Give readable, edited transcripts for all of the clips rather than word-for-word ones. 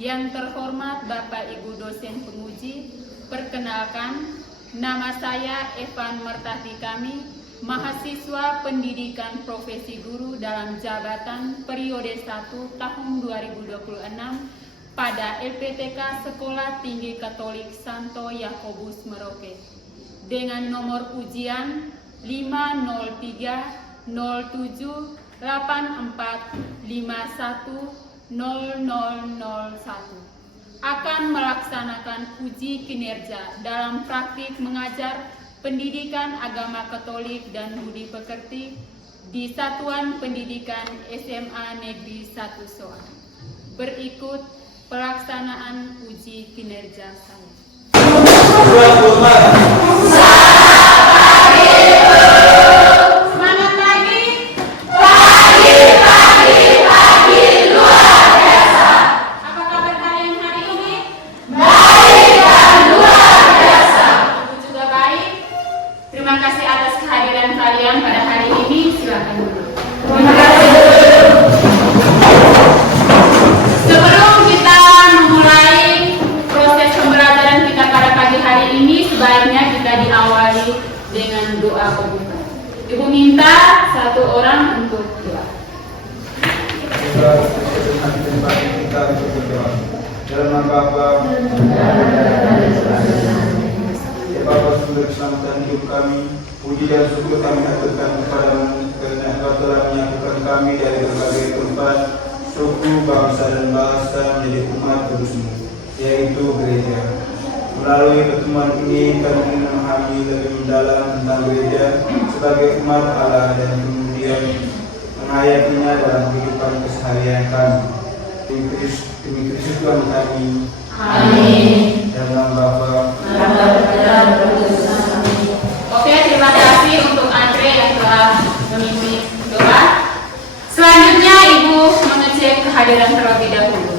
Yang terhormat Bapak Ibu dosen penguji, perkenalkan, nama saya Evan Mertati Kami, mahasiswa pendidikan profesi guru dalam jabatan periode 1 tahun 2026 pada LPTK Sekolah Tinggi Katolik Santo Yakobus Merauke dengan nomor ujian 503 07 84 51 0001 akan melaksanakan uji kinerja dalam praktik mengajar pendidikan agama Katolik dan budi pekerti di Satuan Pendidikan SMA Negeri 1 Soang. Berikut pelaksanaan uji kinerja saya. Terima kasih atas kehadiran kalian pada hari ini. Silakan dulu. Sebelum kita memulai proses pembelajaran kita pada pagi hari ini, sebaiknya kita diawali dengan doa pembuka. Ibu minta satu orang untuk doa. Dalam nama Bapa, Bapa sumber keselamatan hidup kami, puji dan syukur kami aturkan kepadamu karena Engkau telah menyatukan kami dari berbagai tempat, suku, bangsa dan bahasa menjadi umat kudus-Mu, yaitu gereja. Melalui pertemuan ini kami ingin memahami lebih mendalam tentang gereja sebagai umat Allah dan kemudian menghayatinya dalam kehidupan keseharian kami. Demi Kristus Tuhan kami. Amin. Dalam nama Bapa. Oke, terima kasih untuk Andre yang telah memimpin doa. Selanjutnya Ibu mengecek kehadiran terlebih dahulu.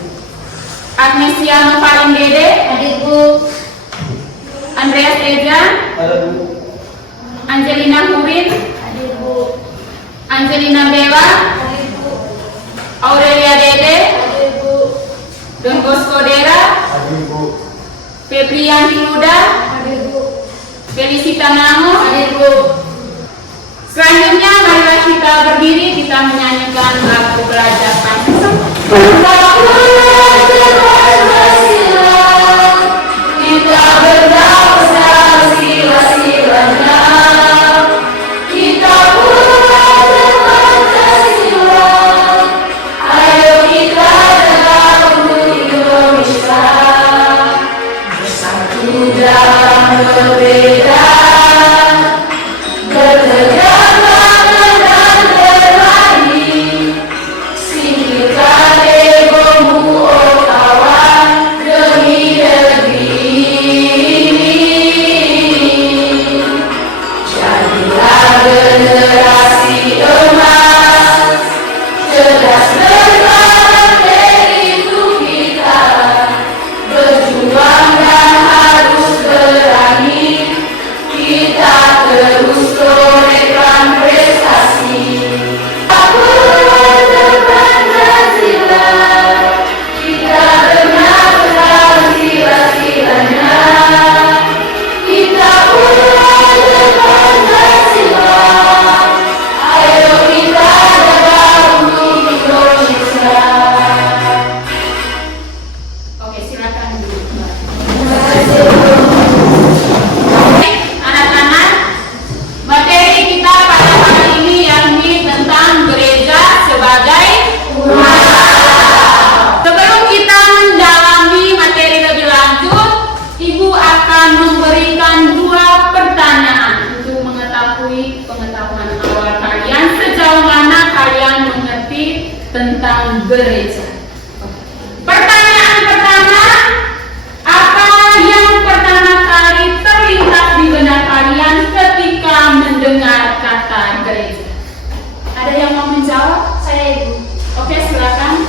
Agnesia Novalin Dede, hadir Bu. Andreas Eja, hadir Bu. Angelina Hurin, hadir Bu. Angelina Bella, hadir Bu. Aurelia Dede, hadir Bu. Don Bosco Dera, hadir Bu. Febrianti Luda, hadir Bu. Felicita Namo, hadir Bu. Selanjutnya marilah kita berdiri, kita menyanyikan lagu belajar Pancasila. Kita berdausa sila-silanya, kita belajar Pancasila. Ayo kita bangun Indonesia, bersatu dalam berbeda, bertegakkan dan berlari. Singkirkan egomu, oh kawan, demi negeri ini. Jadilah generasi emas, cerdas berbakti untuk kita, berjuang dan harus berani, kita terus torehkan prestasi. Aku belajar Pancasila, kita benar-benar sila-silanya, kita belajar Pancasila. Ayo kita jaga untuk Indonesia. Oke, silakan dulu. Baik, anak-anak, materi kita pada hari ini yakni tentang gereja sebagai umat. Sebelum kita mendalami materi lebih lanjut, Ibu akan memberikan dua pertanyaan untuk mengetahui pengetahuan awal kalian sejauh mana kalian mengerti tentang gereja. Pertanyaan pertama, apa yang pertama kali terlintas di benak kalian ketika mendengar kata gereja? Ada yang mau menjawab? Saya Ibu. Oke, silakan.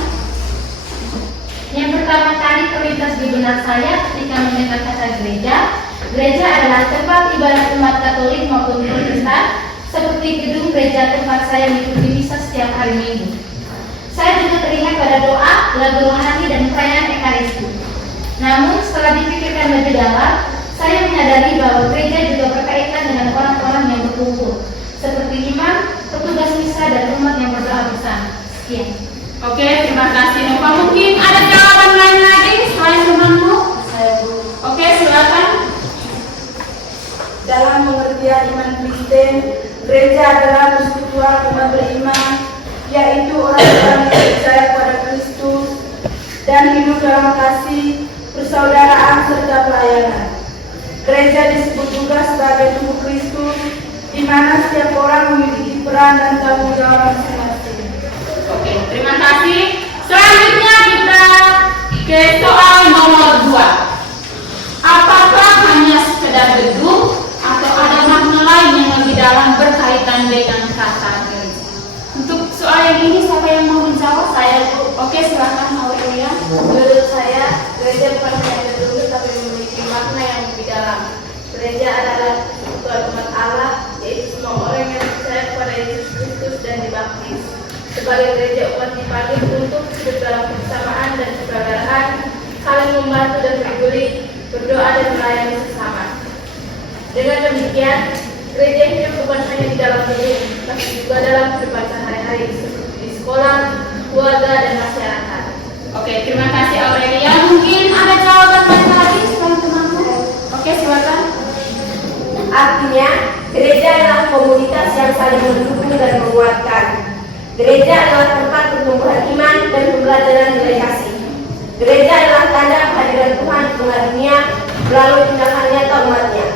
Yang pertama kali terlintas di benak saya ketika mendengar kata gereja, gereja adalah tempat ibadat umat Katolik maupun Protestan, seperti gedung gereja tempat saya mengikuti misa setiap hari Minggu. Saya juga teringat pada doa, lagu rohani dan perayaan Ekaristi Namun setelah dipikirkan lebih dalam, saya menyadari bahwa gereja juga berkaitan dengan orang-orang yang berkumpul, seperti imam, petugas misa, dan umat yang berdoa bersama. Sekian. Oke, terima kasih Nova. Mungkin ada jawaban lain lagi selain temanmu? Oke, silakan. Dalam pengertian iman Kristen, gereja adalah persekutuan umat beriman, yaitu orang-orang yang percaya pada Kristus dan hidup dalam kasih, persaudaraan, serta pelayanan. Gereja disebut juga sebagai tubuh Kristus, di mana setiap orang memiliki peran dan tanggung jawab masing-masing. Oke, terima kasih. Selanjutnya kita ke soal nomor 2. Apakah hanya sekedar gedung atau ada makna lain yang lebih dalam berkaitan dengan kata gereja? Untuk soal yang ini siapa yang mau menjawab? Saya. Oke, silakan Aurelia. Menurut saya, gereja bukan hanya gedung tetapi memiliki makna yang lebih dalam. Gereja adalah persekutuan umat Allah, yaitu semua orang yang percaya kepada Yesus Kristus dan dibaptis. Sebagai gereja, umat dipanggil untuk hidup dalam kebersamaan dan persaudaraan, saling membantu dan peduli, berdoa dan melayani sesama. Dengan demikian, gereja hidup bukan hanya di dalam gedung, tapi juga dalam kehidupan sehari-hari seperti di sekolah, keluarga, dan masyarakat. Oke, terima kasih Aurelia. Mungkin ada jawaban lain lagi selain temanmu? Oke, silakan. Artinya, gereja adalah komunitas yang saling mendukung dan menguatkan. Gereja adalah tempat pertumbuhan iman dan pembelajaran nilai kasih. Gereja adalah tanda kehadiran Tuhan di tengah dunia melalui tindakan nyata umatnya.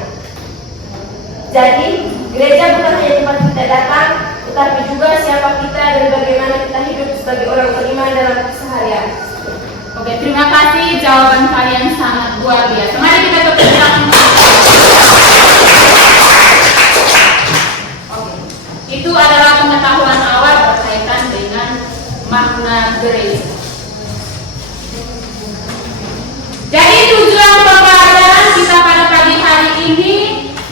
Jadi, gereja bukan hanya tempat kita datang, tetapi juga siapa kita dan bagaimana kita hidup sebagai orang beriman dalam keseharian. Oke, terima kasih. Jawaban kalian sangat luar biasa. Mari kita tepuk tangan. Oke, itu adalah pengetahuan awal berkaitan dengan makna gereja. Jadi tujuan pembelajaran kita pada pagi hari ini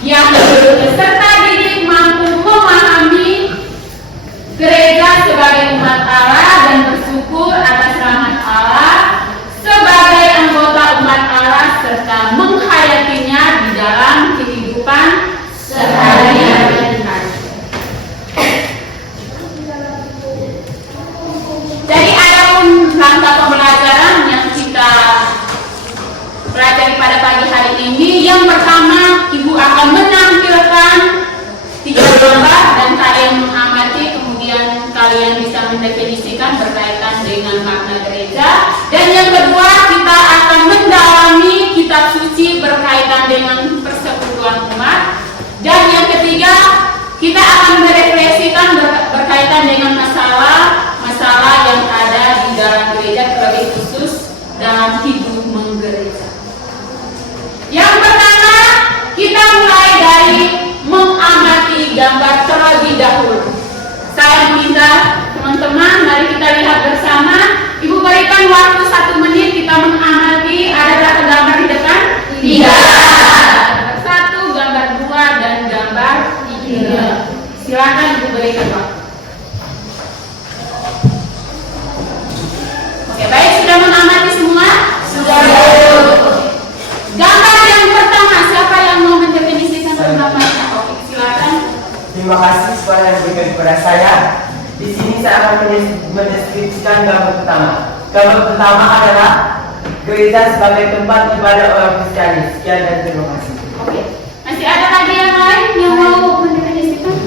yang peserta didik mampu memahami gereja sebagai umat Allah dan bersyukur atas rahmat Allah sebagai anggota umat Allah serta menghayatinya di dalam kehidupan sehari-hari. Jadi ada langkah pembelajaran yang kita pelajari pada pagi hari ini. Yang pertama, Ibu akan menampilkan 3 gambar dan kalian mengamati, kemudian kalian bisa mendefinisikan berkaitan dengan makna gereja. Dan yang kedua, kita akan mendalami kitab suci berkaitan dengan persekutuan umat. Dan yang ketiga, kita akan merefleksikan berkaitan dengan masalah yang ada di dalam gereja, terlebih khusus dalam hidup menggereja. Yang pertama, kita mulai dari mengamati gambar terlebih dahulu. Saya minta teman-teman, mari kita lihat bersama. Ibu berikan waktu 1 menit kita mengamati. Ada berapa gambar di depan? 3. Gambar 1, gambar 2, dan gambar 3. Silakan Ibu berikan waktu. Oke, baik, sudah mengamati semua? Sudah. Gambar yang pertama, siapa yang mau mendefinisikan pendapatnya? Oke, silakan. Terima kasih soal yang diberikan kepada saya. Di sini saya akan mendeskripsikan gambar pertama. Gambar pertama adalah gereja sebagai tempat ibadah orang Kristiani. Sekian dan terima kasih. Oke, masih ada lagi yang lain yang mau mendefinisikan?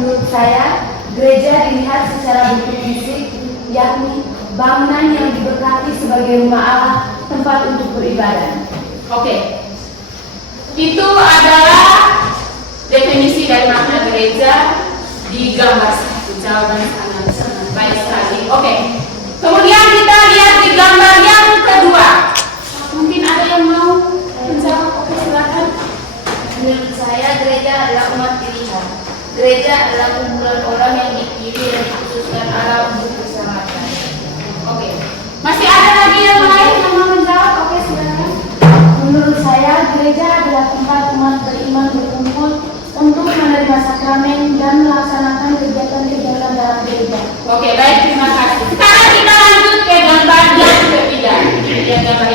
Menurut saya, gereja dilihat secara bentuk fisik, yakni bangunan yang diberkati sebagai rumah Allah, tempat untuk beribadah. Oke, itu adalah definisi dari makna gereja di gambar 1. Jawaban sangat baik sekali. Oke, kemudian kita lihat di gambar yang kedua. Mungkin ada yang mau menjawab? Oke, silakan. Menurut saya, gereja adalah umat pilihan. Gereja adalah kumpulan orang yang dipilih dan dikhususkan Allah untuk diselamatkan. Oke, masih ada lagi yang lain yang mau menjawab? Oke, silakan. Menurut saya, gereja adalah tempat umat beriman berkumpul untuk menerima sakramen dan melaksanakan kegiatan-kegiatan dalam gereja. Oke, baik, terima kasih. Sekarang kita lanjut ke gambar yang ketiga. Lihat gambar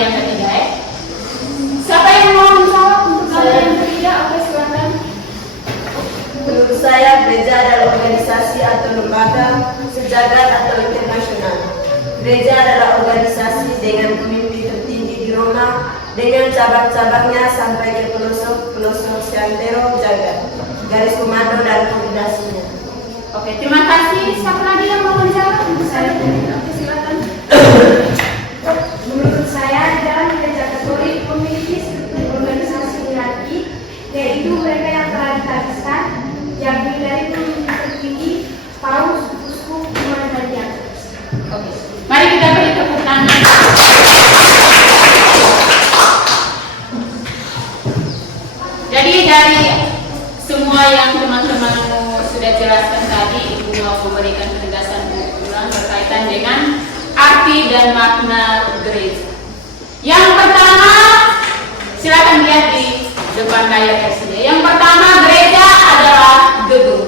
dengan pemimpin tertinggi di Roma, dengan cabang-cabangnya sampai ke pelosok-pelosok seantero jagat. Garis komando dan koordinasinya. Oke, terima kasih. Siapa lagi yang mau menjawab? Saya. Oke, silakan. Menurut saya, dalam gereja Katolik memiliki struktur organisasi hierarki, yaitu mereka yang telah dihabiskan, yang dari pemimpin tertinggi, paus, uskup, imam, dan diakon. Oke, mari kita beri tepuk tangan. Jadi dari semua yang teman-teman sudah jelaskan tadi, Ibu mau memberikan penegasan ulang berkaitan dengan arti dan makna gereja. Yang pertama, silakan lihat di depan layar SD. Yang pertama, gereja adalah gedung.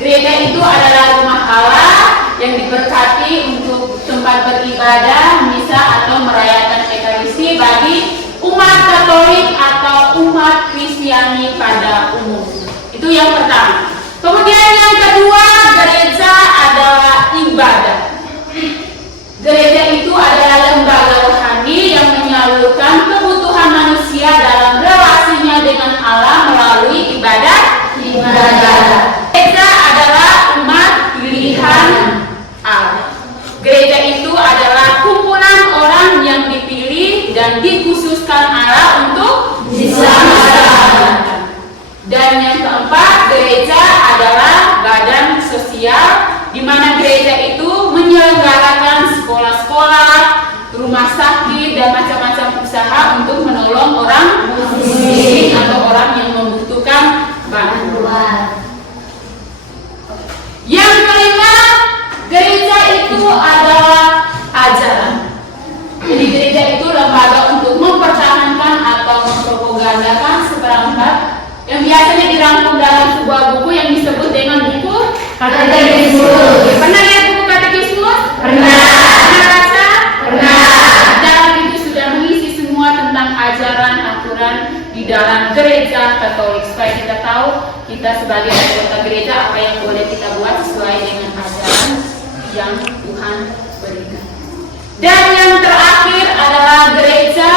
Gereja itu adalah rumah Allah yang diberkati untuk tempat beribadah, misa atau merayakan Ekaristi bagi umat Katolik atau umat Kristiani pada umumnya. Itu yang pertama. Kemudian yang kedua, gereja adalah ibadah. Gereja itu adalah lembaga rohani yang menyalurkan kebutuhan manusia dalam relasinya dengan Allah melalui ibadah. Gereja adalah umat pilihan Allah. Gereja itu adalah kumpulan orang yang dipilih dan dikhususkan Allah untuk diselamatkan. Dan yang keempat, gereja adalah badan sosial di mana gereja itu menyelenggarakan sekolah-sekolah, rumah sakit, dan macam-macam usaha untuk menolong orang miskin atau orang yang membutuhkan bantuan. Yang kelima, gereja itu adalah ajaran. Jadi gereja itu lembaga untuk mempertahankan atau mempropagandakan seperangkat yang biasanya dirangkum dalam sebuah buku yang disebut dengan buku Katekismus. Pernah lihat buku Katekismus? Pernah. Pernah baca? Pernah. Ajaran itu sudah mengisi semua tentang ajaran aturan di dalam gereja Katolik supaya kita tahu kita sebagai anggota gereja apa yang boleh kita buat sesuai dengan ajaran yang Tuhan berikan. Dan yang terakhir adalah gereja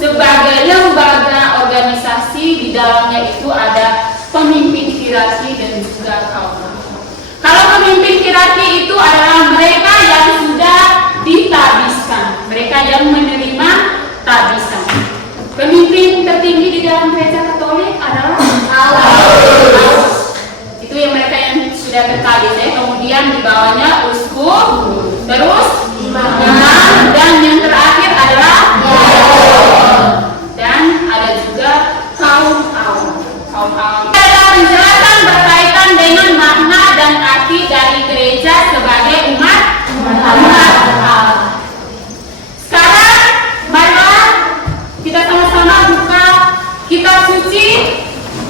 sebagai lembaga organisasi, di dalamnya itu ada pemimpin hierarki dan juga kaum. Kalau pemimpin hierarki itu adalah mereka yang sudah ditabiskan, mereka yang menerima tabisan. Pemimpin tertinggi di dalam gereja Katolik adalah Allah. Itu yang mereka yang sudah tertabis ya. Kemudian di bawahnya uskup, terus imam, dan yang terakhir adalah dan ada juga kaum awam. Ada penjelasan berkaitan dengan makna dan arti dari gereja sebagai umat Allah. Sekarang marilah kita sama-sama buka kitab suci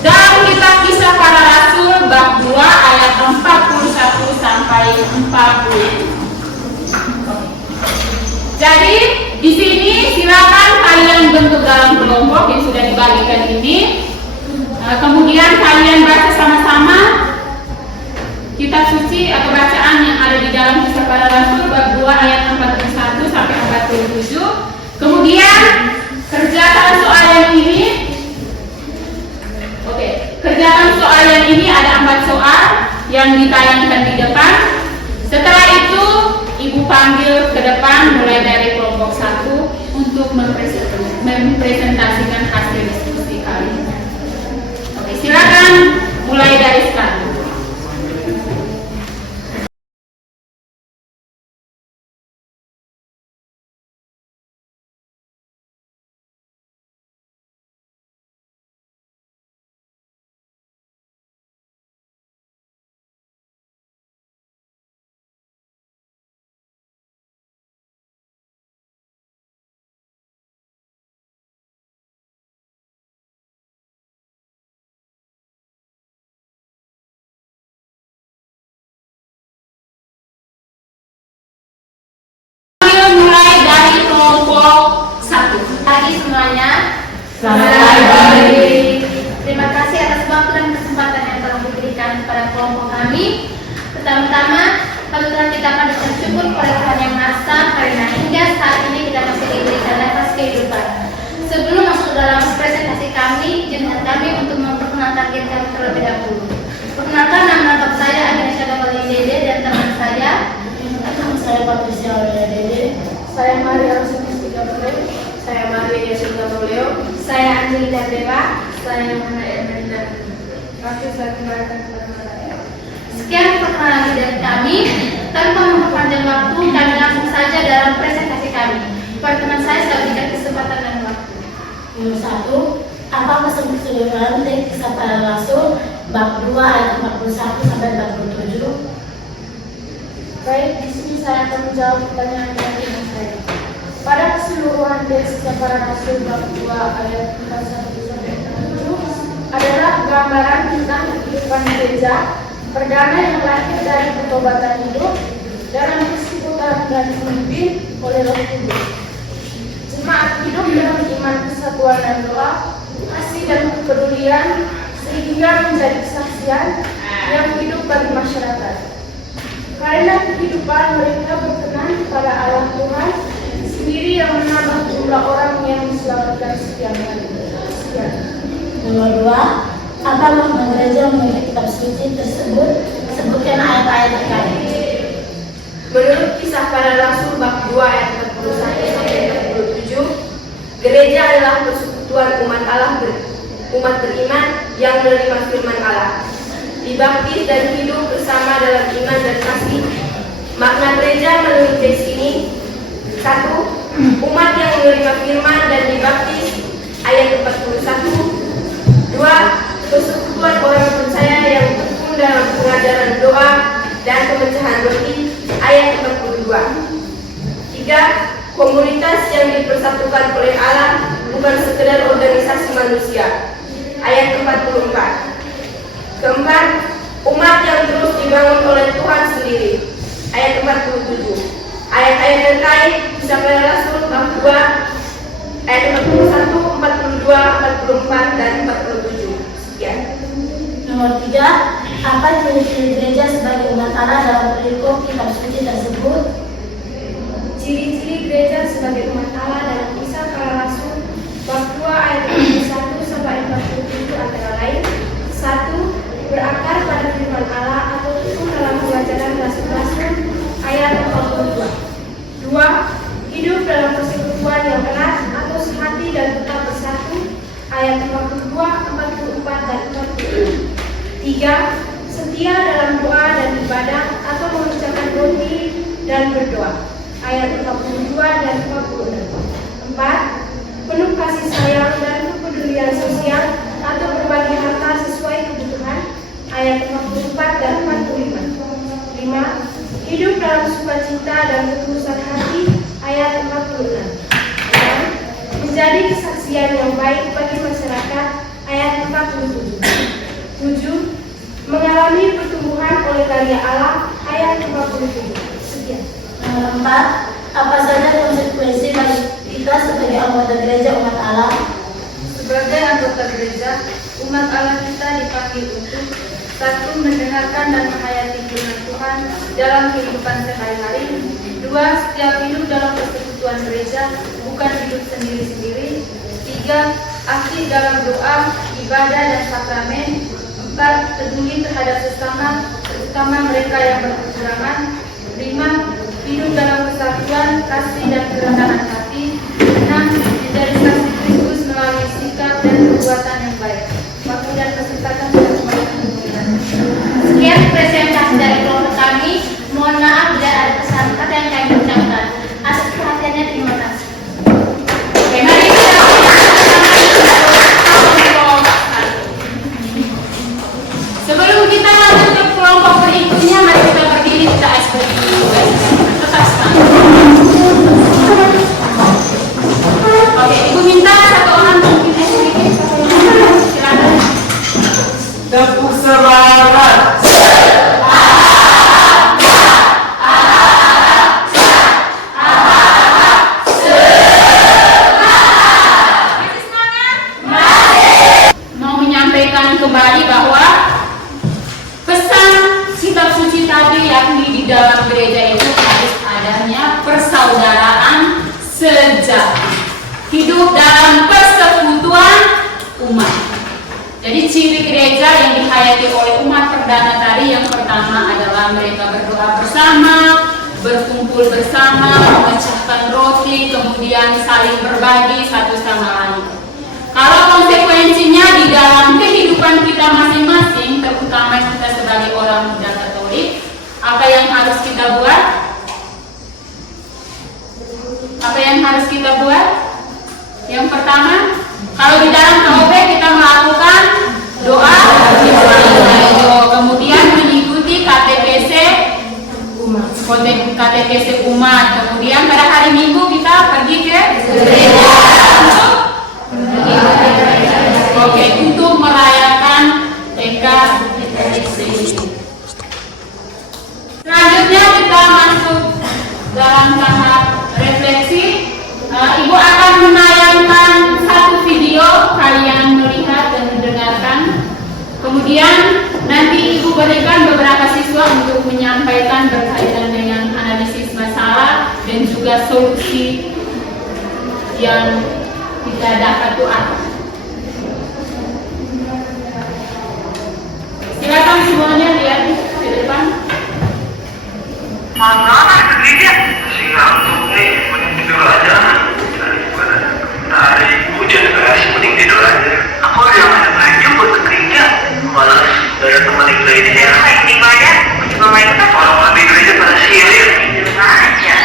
dan kitab Kisah Para Rasul bab 2 ayat 41 sampai 40. Jadi di sini silakan kalian bentuk dalam kelompok yang sudah dibagikan ini. Kemudian kalian baca sama-sama kitab suci atau bacaan yang ada di dalam Kisah Para Rasul bab 2 ayat 41 sampai 47. Kemudian kerjakan soal yang ini. Oke, kerjakan soal yang ini, ada 4 soal yang ditayangkan di depan. Setelah itu Ibu panggil ke depan mulai dari kelompok 1 untuk mempresentasikan hasil diskusi kali ini. Oke, silakan mulai dari sekarang. Mulai dari kelompok 1. Pagi semuanya. Selamat pagi. Terima kasih atas waktu dan kesempatan yang telah diberikan kepada kelompok kami. Pertama-tama, kami telah kita panjatkan syukur kepada Tuhan Yang Maha Esa karena hingga saat ini kita masih Mustika Muleo. Saya Maria Yasinta Muleo. Saya Angelina Dewa. Saya Mona Ermelinda. Masih saya kembalikan kepada saya. Sekian perkenalan dari kami. Tanpa memperpanjang waktu, kami langsung saja dalam presentasi kami. Pertemuan saya sudah berikan kesempatan dan waktu. Nomor 1, apa keseluruhan teks kisah para rasul bab 2 ayat 41 sampai 47? Baik, di sini saya akan menjawab pertanyaan dari ibu saya. Pada keseluruhan teks kisah para rasul bab 2 ayat 41 sampai 47 adalah gambaran tentang kehidupan gereja perdana yang lahir dari pertobatan hidup dalam kesimpulan dan dipimpin oleh Roh Kudus. Jemaat hidup dalam iman, kesatuan dan doa, kasih dan kepedulian sehingga menjadi kesaksian yang hidup bagi masyarakat. Karena kehidupan mereka berkenan kepada Allah Tuhan sendiri yang menambah jumlah orang yang diselamatkan setiap hari. Sekian. Nomor 2, apa makna gereja memiliki kitab suci tersebut? Sebutkan ayat-ayat terkait. Menurut Kisah Para Rasul bab 2 ayat 41 sampai 47, gereja adalah persekutuan umat Allah umat beriman yang menerima firman Allah, dibaptis dan hidup bersama dalam iman dan kasih. Makna gereja menurut teks ini: 1. Umat yang menerima firman dan dibaptis ayat 41. 2. Persekutuan orang percaya yang tekun dalam pengajaran doa dan pemecahan roti ayat 42. 3. Komunitas yang dipersatukan oleh Allah, bukan sekedar organisasi manusia ayat 44. Keempat, umat yang terus dibangun oleh Tuhan sendiri ayat 47. Ayat-ayat terkait Kisah Para Rasul bab 2 ayat 41, 42, 44 dan 47. Sekian. Nomor 3, apa ciri-ciri gereja sebagai umat Allah dalam perikop kitab suci tersebut? Ciri-ciri gereja sebagai umat Allah dalam Kisah Para Rasul bab 2 ayat 41 sampai 47 antara lain: 1. Berakar pada firman Allah atau tekun dalam pengajaran rasul-rasul ayat 42. 2. Hidup dalam persekutuan yang erat atau sehati dan tetap bersatu ayat 42, 44 dan 45. 3. Setia dalam doa dan ibadah atau mengucapkan roti dan berdoa ayat 42 dan 46. 4. Penuh kasih sayang dan kepedulian sosial atau berbagi harta sesuai kebutuhan ayat 44 dan 45. 5. Hidup dalam sukacita dan ketulusan hati ayat 46. 6. Menjadi kesaksian yang baik bagi masyarakat ayat 47. 7. Mengalami pertumbuhan oleh karya Allah ayat 57. Sekian. Nomor 4, apa saja konsekuensi bagi kita sebagai anggota gereja umat Allah? Sebagai anggota gereja, umat Allah kita dipanggil untuk 1. Mendengarkan dan menghayati firman Tuhan dalam kehidupan sehari-hari. 2. Setiap hidup dalam persekutuan gereja, bukan hidup sendiri-sendiri. 3. Aktif dalam doa, ibadah dan sakramen. 4. Peduli terhadap sesama, terutama mereka yang berkekurangan. 5. Hidup dalam kesatuan, kasih dan kerendahan hati. 6. Menjadi saksi Kristus melalui sikap dan perbuatan yang baik. Waktu dan kesempatan sudah kembali kemungkinan. Sekian presentasi dari kelompok kami. Mohon maaf bila ada kesalahan yang kami ucapkan. Atas perhatiannya, terima kasih. Oke, mari kita sebelum kita lanjut ke kelompok berikutnya, mari kita berdiri, kita berdiri dulu, guys. Tetap semangat. Oke, ibu minta satu orang mungkin sedikit. Silakan. Tepuk semangat. Masih semangat? Mau menyampaikan kembali bahwa pesan kitab suci tadi, yakni di dalam gereja itu harus adanya persaudaraan sejati, hidup dalam persekutuan umat. Jadi ciri gereja yang dihayati oleh umat perdana tadi, yang pertama adalah mereka berdoa bersama, berkumpul bersama, memecahkan roti, kemudian saling berbagi satu sama lain. Kalau konsekuensinya di dalam kehidupan kita masing-masing, terutama kita sebagai orang muda Katolik, apa yang harus kita buat? Apa yang harus kita buat? Yang pertama, kalau di dalam KOP kita melakukan doa, kemudian mengikuti KTKS umat. Kemudian pada hari Minggu kita pergi ke gereja untuk merayakan EKTKS. Selanjutnya kita masuk dalam tahap refleksi. Ibu akan menayangkan satu video, kalian melihat dan mendengarkan. Kemudian nanti Ibu berikan beberapa siswa untuk menyampaikan berkaitan dengan analisis masalah dan juga solusi yang kita dapat itu apa. Silakan semuanya lihat ke depan. Mana gereja? Ngantuk nih, mending tidur aja. Daripada hari hujan deras, mending tidur aja. Aku udah ada belanja buat ke gereja. Malas, gak ada teman di gereja. Di mana? Cuma main kan? Orang di gereja pada sirik. Tidur aja.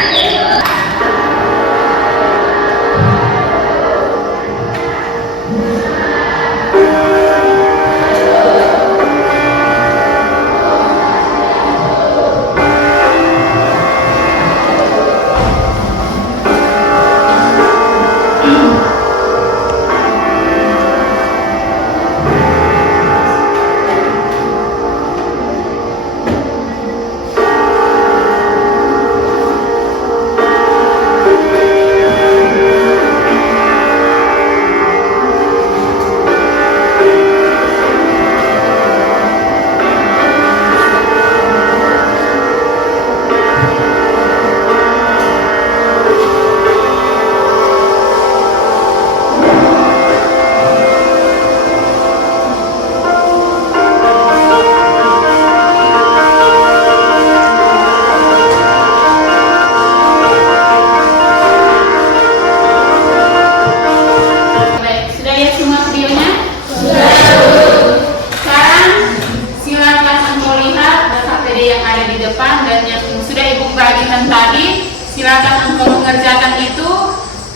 Silakan engkau mengerjakan itu.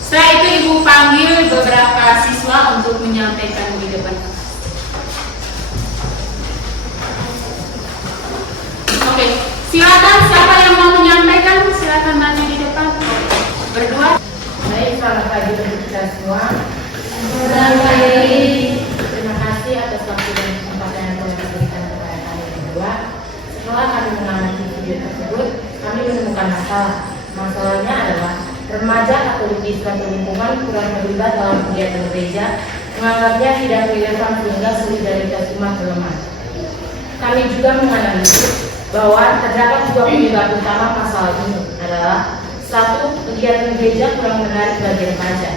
Setelah itu Ibu panggil beberapa siswa untuk menyampaikan di depan. Oke, silakan siapa yang mau menyampaikan, silakan maju di depan. Berdua. Baik, selamat pagi untuk kita semua. Terima kasih atas waktu dan kesempatan yang telah diberikan kepada kami berdua. Setelah kami mengamati video tersebut, kami menemukan masalah. Masalahnya adalah remaja Katolik di suatu lingkungan kurang terlibat dalam kegiatan gereja, menganggapnya tidak relevan sehingga solidaritas umat melemah. Kami juga menganalisis bahwa terdapat dua penyebab utama masalah ini adalah: satu, kegiatan gereja kurang menarik bagi remaja.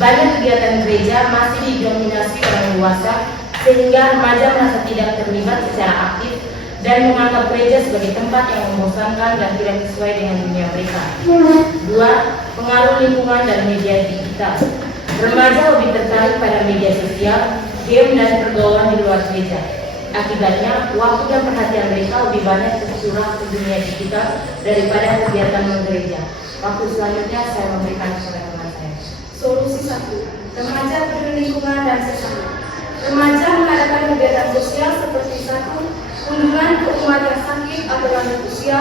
Banyak kegiatan gereja masih didominasi orang dewasa sehingga remaja merasa tidak terlibat secara aktif dan menganggap gereja sebagai tempat yang membosankan dan tidak sesuai dengan dunia mereka. Dua, pengaruh lingkungan dan media digital. Remaja lebih tertarik pada media sosial, game, dan pergaulan di luar gereja. Akibatnya, waktu dan perhatian mereka lebih banyak tercurah ke dunia digital daripada kegiatan non-gereja. Waktu selanjutnya saya memberikan kepada teman saya. Solusi 1. Remaja peduli lingkungan dan sesama. Remaja mengadakan kegiatan sosial seperti 1. Kunjungan ke umat yang sakit atau lanjut usia.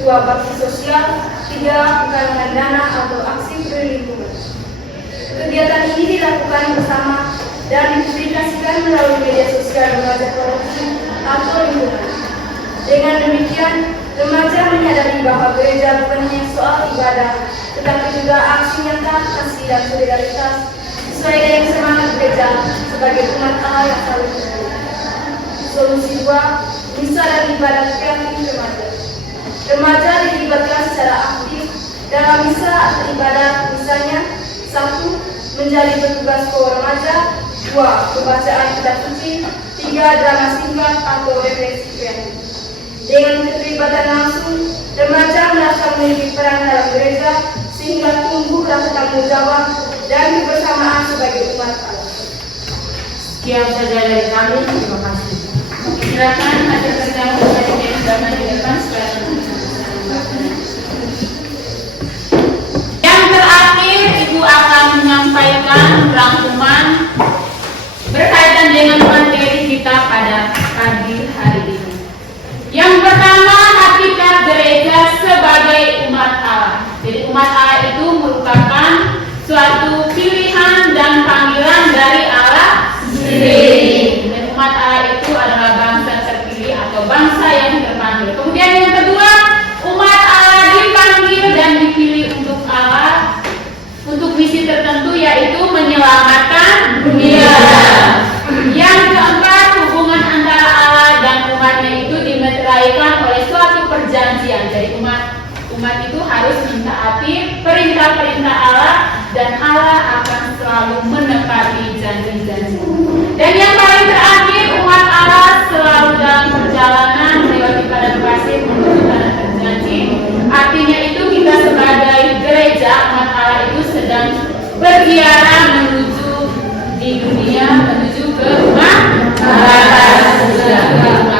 2. Bakti sosial. 3. Penggalangan dana atau aksi peduli lingkungan. Kegiatan ini dilakukan bersama dan dipublikasikan melalui media sosial remaja korupsi atau lingkungan. Dengan demikian, remaja menyadari bahwa gereja bukan hanya soal ibadah, tetapi juga aksi nyata kasih dan solidaritas sesuai dengan semangat gereja sebagai umat Allah yang saling peduli. Solusi 2, misa dan ibadah kreatif remaja. Remaja dilibatkan secara aktif dalam misa atau ibadah, misalnya 1. Menjadi petugas koor remaja. 2. Pembacaan kitab suci. 3. Drama singkat atau refleksi kreatif. Dengan keterlibatan langsung, Remaja merasa memiliki peran dalam gereja sehingga tumbuhlah bertanggung jawab dan kebersamaan sebagai umat Allah. Sekian saja dari kami. Terima kasih. Silakan hadir terjauh dari meja di depan supaya yang terakhir, Ibu akan menyampaikan rangkuman berkaitan dengan materi kita pada pagi hari ini. Yang pertama, hakikat gereja sebagai umat Allah. Jadi umat Allah itu merupakan suatu pilihan dan panggilan dari Allah sendiri. Dan umat Allah itu adalah bangsa terpilih atau bangsa yang terpanggil. Kemudian yang kedua, umat Allah dipanggil dan dipilih untuk Allah untuk misi tertentu, yaitu menyelamatkan dunia. Yang keempat, hubungan antara Allah dan umatnya itu dimeteraikan oleh suatu perjanjian. Jadi umat itu harus mentaati perintah-perintah Allah dan Allah akan selalu menepati janji-janji. Dan yang paling terakhir, umat Allah selalu dalam perjalanan melewati padang pasir menuju tanah terjanji. Artinya itu kita sebagai gereja umat Allah itu sedang berziarah menuju di dunia, menuju ke rumah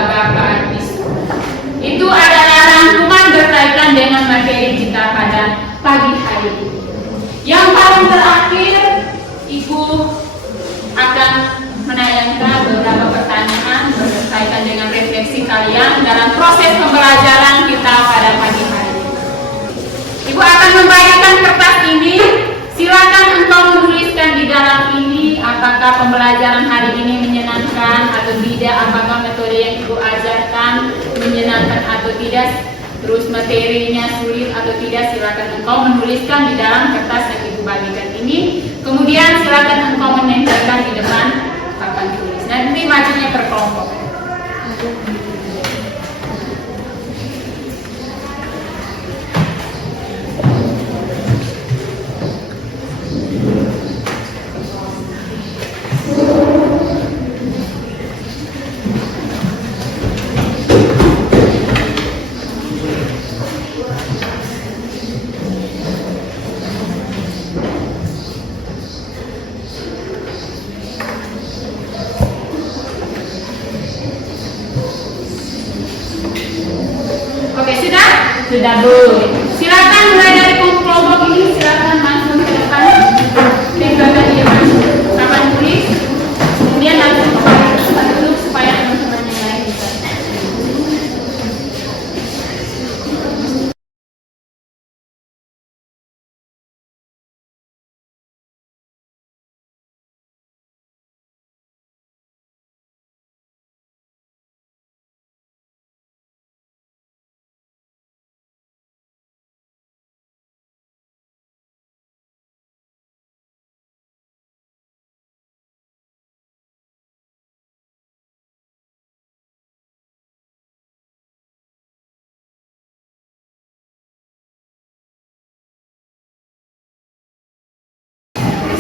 Bapa di surga. Itu adalah rangkuman berkaitan dengan materi kita pada pagi hari ini. Yang paling terakhir, Ibu akan menayangkan beberapa pertanyaan berkaitan dengan refleksi kalian dalam proses pembelajaran kita pada pagi hari ini. Ibu akan membagikan kertas ini. Silakan engkau menuliskan di dalam ini apakah pembelajaran hari ini menyenangkan atau tidak, apakah metode yang Ibu ajarkan menyenangkan atau tidak, terus materinya sulit atau tidak. Silakan engkau menuliskan di dalam kertas yang Ibu bagikan ini. Kemudian silakan engkau menempelkan di depan papan tulis. Nanti majunya per kelompok. Sudah Bu. Silakan mulai dari kelompok ini, silakan langsung ke depan. Tempelkan di depan papan tulis. Kemudian langsung kepada tempat duduk supaya teman-teman yang lain bisa.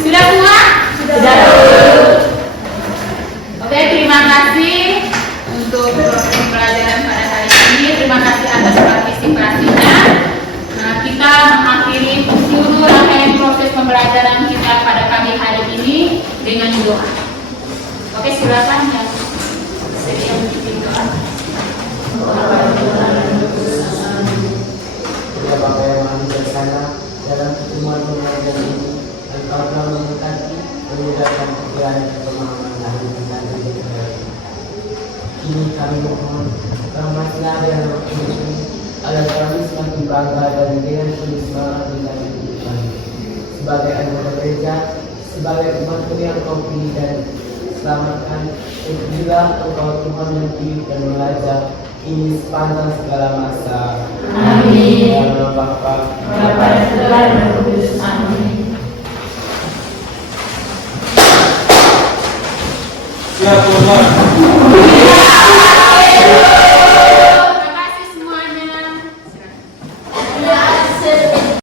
Sudah semua? Sudah. Oke, terima kasih untuk pembelajaran pada hari ini. Terima kasih atas partisipasinya. Nah, kita mengakhiri seluruh rangkaian proses pembelajaran kita pada pagi hari ini dengan doa. Oke, silakan yang sedia memimpin doa. Ya Bapa yang Maha Bijaksana, dalam pertemuan mengajar ini Engkau telah memberkati, memudahkan pikiran dan pemahaman lahir dan batin kami. Kini kami mohon, rahmatlah dalam waktu ini, agar kami semakin bangga dan dengan penuh semangat menjalani hidup kami. Sebagai anggota gereja, sebagai umat-Mu yang Kau pilih dan selamatkan, berilah Engkau Tuhan yang pilih dan mengajar ini sepanjang segala masa. Amin. Ya Allah Bapa, Bapa dan Tuhan.